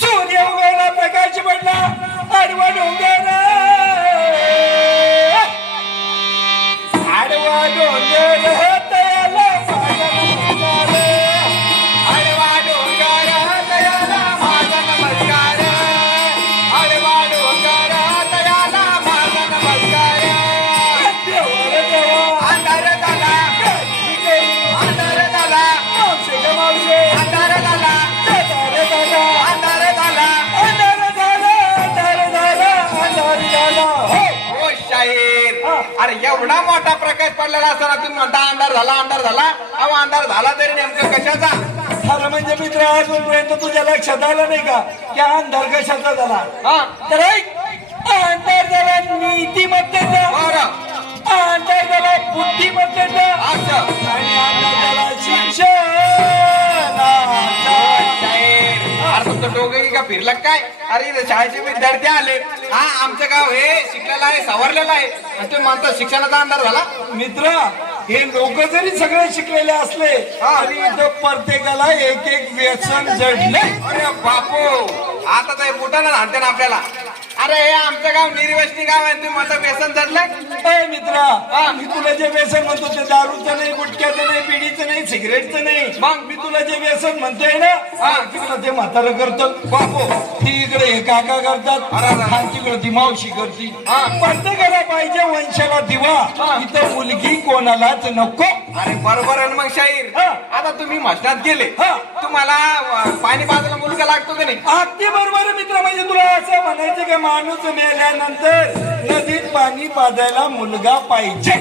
सूर्य उगवला प्रकाश पडला. आडवा डोंगर. एवढा मोठा प्रकाश पडलेला असताना तुम्ही म्हणता अंधार झाला अंधार झाला. अहो अंधार झाला तरी नेमकं कशाचा? खरं म्हणजे मित्र अजूनपर्यंत तुझ्या लक्षात आलं नाही का? की हा अंधार कशाचा झाला? हा. तर ऐक अंधार झाला नीतिमत्तेचा. बरं. अंधार झाला बुद्धिमत्तेचा. असं. आणि अंधार झाला शिक्षणाचा. शाहीर अरे तुमचं डोकं का फिरलं काय? अरे इथे शाळेचे विद्यार्थी आले. हा आमचं गाव हे शिकलेलं आहे सवरलेलं आहे. तुम्ही म्हणता शिक्षणाचा अंधार झाला? मित्र हे लोक जरी सगळे शिकलेले असले. तरी इथं प्रत्येकाला एक एक व्यसन जडले अरे बापू आता तर बुटाला आणते ना आपल्याला. अरे हे आमचं गाव निर्व्यसनी गाव आहे तुम्ही म्हणता व्यसन चढलंय ए मित्रा मी तुला जे व्यसन म्हणतो ते दारूचं नाही गुटख्याचं नाही बिडीचं नाही सिगरेटचं नाही मग? मी तुला जे व्यसन म्हणतोय ना हा. तिकडं ते म्हातारं करतो बापू ती इकडे हे काका करतात. हा तिकडे ती मावशी करती हा. प्रत्येकाला पाहिजे वंशाला दिवा हा. इथं मुलगी कोणालाच नको अरे बरोबर आहे ना मग शाहीर. हा. आता तुम्ही म्हसनात गेले. हा. तुम्हाला अ, पाणी पाजायला मुलगा लागतो की नाही? अगदी बरोबर आहे मित्र म्हणजे तुला असं म्हणायचं की माणूस मेल्यानंतर नदीत पाणी पाजायला मुलगा पाहिजे.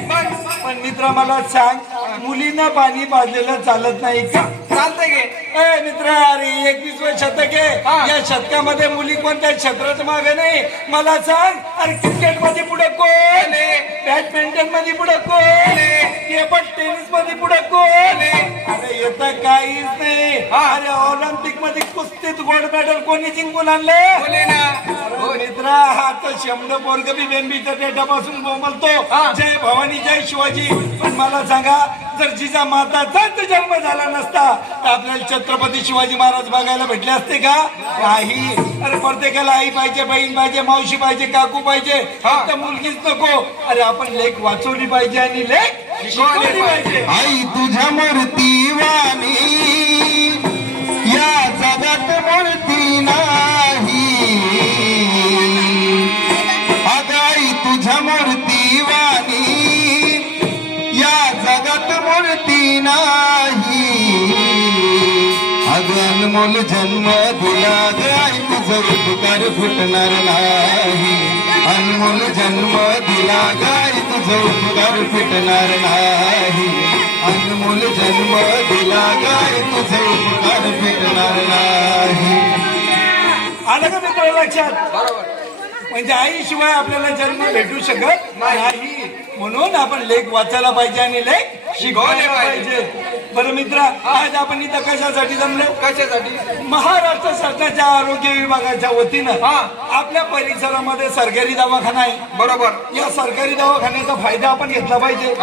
पण मित्र मला सांग मुलींना पाणी पाजलेलं चालत नाही. का चालतंय गे ए मित्र अरे एकवीसवं शतक. आहे. या शतकामध्ये मुली कोणत्या क्षेत्रात मागे नाही? मला सांग अरे क्रिकेटमध्ये पुढे कोण? बॅडमिंटनमध्ये पुढे कोण? टेबल टेनिसमध्ये पुढे कोण? अरे येतं काहीच नाही. अरे ऑलिम्पिकमध्ये कुस्तीत गोल्ड मेडल कोणी जिंकून आणले? बोले ना? मित्र हा तर शंभर पोरग बी बेंबीच्या डेटापासून बोलतो हा. जय भवानी जय शिवाजी. पण मला सांगा जर जिजा माताचाच जन्म झाला नसता तर आपल्याला छत्रपती शिवाजी महाराज बघायला भेटले असते का? काही अरे प्रत्येकाला आई पाहिजे बहीण पाहिजे मावशी पाहिजे काकू पाहिजे. हा. फक्त मुलगीच नको. अरे आपण लेख वाचवली पाहिजे आणि लेख शिकवली पाहिजे. आई तुझ्या मूर्ती वाणी. या जगात मूर्ती अनमोल जन्म दिला ग आई तुझं उपकार फुटणार नाही. अनमोल जन्म दिला ग आई तुझं उपकार फुटणार नाही. अनमोल जन्म दिला ग आई तुझं उपकार फुटणार नाही. आलं का मित्र लक्षात म्हणजे आईशिवाय आपल्याला जन्म भेटू शकत नाही. म्हणून आपण लेख वाचायला पाहिजे आणि लेख शिकवले पाहिजे. बरं मित्र आज आपण इथं कशासाठी जमलो? कशासाठी? महाराष्ट्र सरकारच्या आरोग्य विभागाच्या वतीनं. आपल्या परिसरामध्ये सरकारी दवाखाना आहे. बरोबर. या सरकारी दवाखान्याचा फायदा आपण घेतला पाहिजे.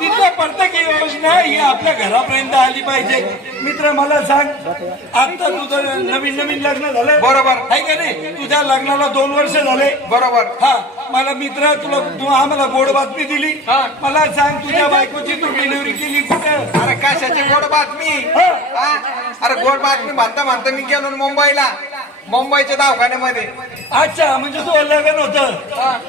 तिथल्या प्रत्येक योजना ही आपल्या घरापर्यंत आली पाहिजे. मित्र मला सांग आता तुझं नवीन नवीन लग्न झालं बरोबर. आहे का नाही? तुझ्या लग्नाला दोन वर्ष झाले. बरोबर. हा. मला मित्र तुला तू आम्हाला गोड बातमी दिली हा. मला सांग तुझ्या बायकोची तू डिलिव्हरी केली कुठं अरे कशाची गोड बातमी. हा? अरे गोड बातमी म्हणता म्हणता मी गेलो ना मुंबईला मुंबईच्या दवाखान्यामध्ये अच्छा म्हणजे तू लग्न होतं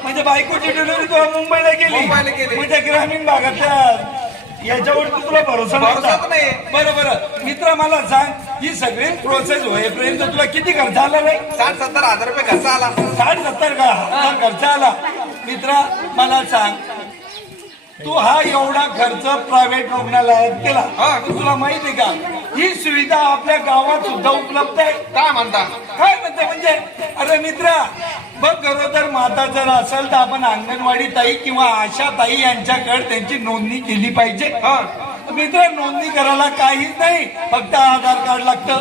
म्हणजे बायकोची डिलिव्हरी तू मुंबईला गेली मुंबईला गेली. म्हणजे ग्रामीण भागातल्या याच्यावरती तुला भरोसा नव्हता. नाही. बरं बरं. मित्र मला सांग ही सगळी प्रोसेस होईपर्यंत तुला किती खर्च आला नाही साठ सत्तर हजार रुपये खर्च आला. साठ सत्तर का? हजार खर्च आला. मित्र मला सांग तू हा एवढा खर्च प्रायव्हेट रुग्णालयात केला. हा. तुला माहिती आहे का? ही सुविधा आपल्या गावात सुद्धा उपलब्ध आहे. काय म्हणता? काय म्हणते म्हणजे? अरे मित्रा बघ गरोदर माता जर असेल तर आपण अंगणवाडी ताई किंवा आशा ताई यांच्याकडे त्यांची नोंदणी केली पाहिजे. हा. मित्र नोंदणी करायला काहीच नाही. फक्त आधार कार्ड. लागतं.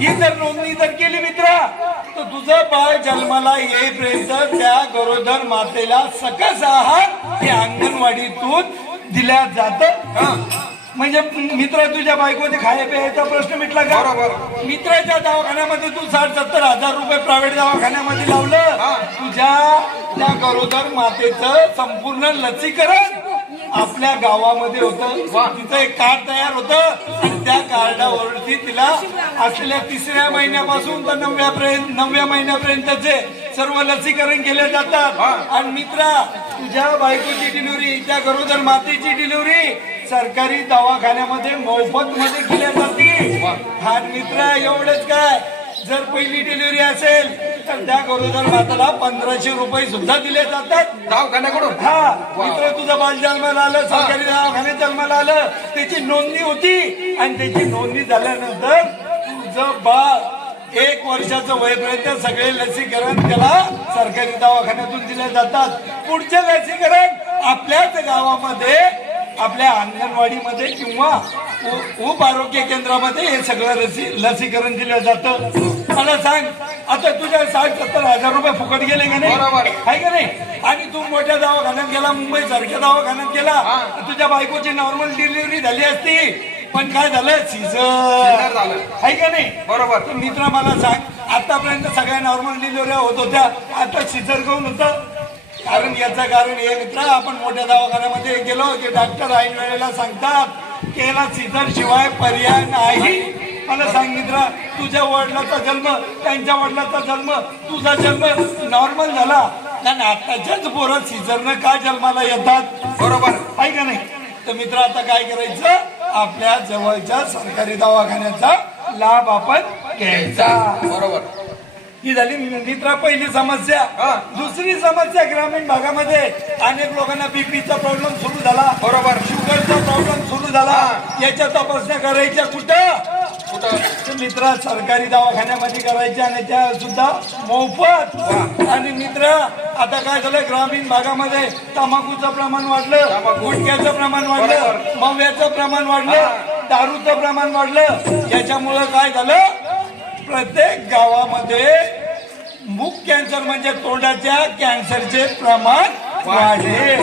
ही. जर नोंदणी जर केली मित्रा तर तुझं बाळ जन्माला येईपर्यंत त्या गरोदर मातेला सकस आहार हे अंगणवाडीतून दिल्या जात हा. म्हणजे मित्र तुझ्या बायकोने खाया प्यायचा प्रश्न मिटला का बरोबर. मित्राच्या दवाखान्यामध्ये तू साठ सत्तर हजार रुपये प्रायव्हेट दवाखान्यामध्ये लावलं. तुझ्या त्या गरोदर मातेचं संपूर्ण लसीकरण आपल्या गावामध्ये होतं. तिचं एक कार्ड तयार होतं आणि त्या कार्डावरती तिला असलेल्या तिसऱ्या महिन्यापासून तर नवव्या पर्यंत नवव्या महिन्यापर्यंतचे सर्व लसीकरण केले जातात. आणि मित्रा तुझ्या बायकोची डिलिव्हरी त्या गरोदर मातेची डिलिव्हरी सरकारी दवाखान्यामध्ये मोफत मध्ये केल्या जाते. हा मित्र एवढंच काय जर पहिली डिलिव्हरी असेल तर त्या गरोदर माताला पंधराशे रुपये सुद्धा दिले जातात. दवाखान्याकडून? हा मित्र तुझं बाल जन्माला आलं सरकारी दवाखान्यात जन्माला आलं त्याची नोंदणी होती. आणि त्याची नोंदणी झाल्यानंतर तुझं बाळ एक वर्षाचं वयपर्यंत सगळे लसीकरण त्याला सरकारी दवाखान्यातून दिले जातात. पुढचे लसीकरण आपल्याच गावामध्ये आपल्या अंगणवाडीमध्ये किंवा उप आरोग्य केंद्रामध्ये हे सगळं लसी लसीकरण दिलं जातं. मला सांग आता तुझ्या साठ सत्तर हजार रुपये फुकट गेले का नाही? बरोबर. आहे का नाही? आणि तू मोठ्या दवाखान्यात गेला मुंबई सारख्या दवाखान्यात गेला. तुझ्या बायकोची नॉर्मल डिलिव्हरी झाली असती. पण काय झालं? सीझर. झालं. आहे का नाही? बरोबर. तर मित्र मला सांग आतापर्यंत सगळ्या नॉर्मल डिलिव्हऱ्या होत होत्या. आता सीझर कोण होतं? कारण याचं कारण हे मित्र आपण मोठ्या दवाखान्यामध्ये गेलो की डॉक्टर ऐन वेळेला सांगतात की याला सीझर शिवाय पर्याय नाही. मला सांग मित्रा तुझ्या वडिलाचा जन्म त्यांच्या वडिलाचा जन्म तुझा जन्म नॉर्मल झाला. आणि आताच्याच पोरं सीझरनं का जन्माला येतात? बरोबर. आहे का नाही? तर मित्र आता काय करायचं? आपल्या जवळच्या सरकारी दवाखान्याचा लाभ आपण घ्यायचा. बरोबर. ही झाली मित्रा पहिली समस्या. दुसरी समस्या ग्रामीण भागामध्ये अनेक लोकांना बीपीचा प्रॉब्लेम सुरू झाला. बरोबर. शुगरचा प्रॉब्लेम सुरू झाला. हा. याच्या तपासण्या करायच्या कुठं? कुठं? तर मित्र सरकारी दवाखान्यामध्ये करायच्या आणि त्या सुद्धा मोफत. आणि मित्र आता काय झालं? ग्रामीण भागामध्ये तंबाखूचं प्रमाण वाढलं. गुटख्याचं प्रमाण वाढलं. मव्याचं प्रमाण वाढलं दारूचं प्रमाण वाढलं. याच्यामुळं काय झालं? प्रत्येक गावामध्ये मुख कॅन्सर म्हणजे तोंडाच्या कॅन्सरचे प्रमाण वाढले.